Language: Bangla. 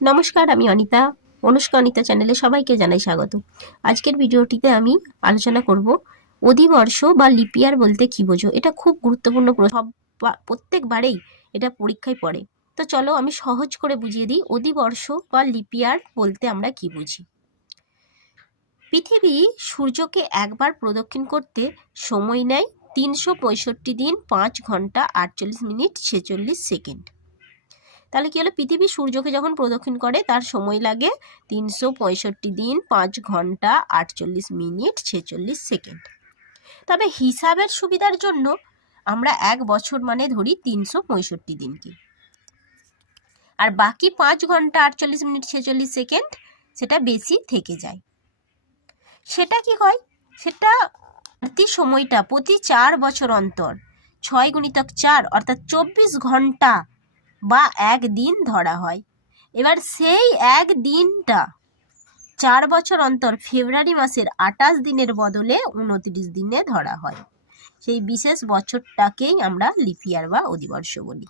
নমস্কার, আমি অনিতা। অনুষ্কা অনিতা চ্যানেলে সবাইকে জানাই স্বাগত। আজকের ভিডিওটিতে আমি আলোচনা করব অধিবর্ষ বা লিপিয়ার বলতে কি বোঝো। এটা খুব গুরুত্বপূর্ণ প্রশ্ন, প্রত্যেকবারেই এটা পরীক্ষায় পড়ে। তো চলো আমি সহজ করে বুঝিয়ে দিই অধিবর্ষ বা লিপিয়ার বলতে আমরা কি বুঝি। পৃথিবী সূর্যকে একবার প্রদক্ষিণ করতে সময় নেয় 365 দিন 5 ঘন্টা 48 মিনিট 46 সেকেন্ড। তাহলে কি হলো, পৃথিবী সূর্যকে যখন প্রদক্ষিণ করে তার সময় লাগে 365 দিন 5 ঘন্টা 48 মিনিট 46 সেকেন্ড। তবে হিসাবের সুবিধার জন্য আমরা এক বছর মানে ধরি 365 দিনকে, আর বাকি 5 ঘন্টা 48 মিনিট 46 সেকেন্ড সেটা বেশি থেকে যায়। সেটা কি হয়, সেটা বাড়তি সময়টা প্রতি 4 বছর অন্তর 6 গুণিতক 4 অর্থাৎ 24 ঘন্টা বা একদিন ধরা হয়। এবার সেই এক দিনটা 4 বছর অন্তর ফেব্রুয়ারি মাসের 28 দিনের বদলে 29 দিনে ধরা হয়। সেই বিশেষ বছরটাকেই আমরা লিপ ইয়ার বা অধিবর্ষ বলি।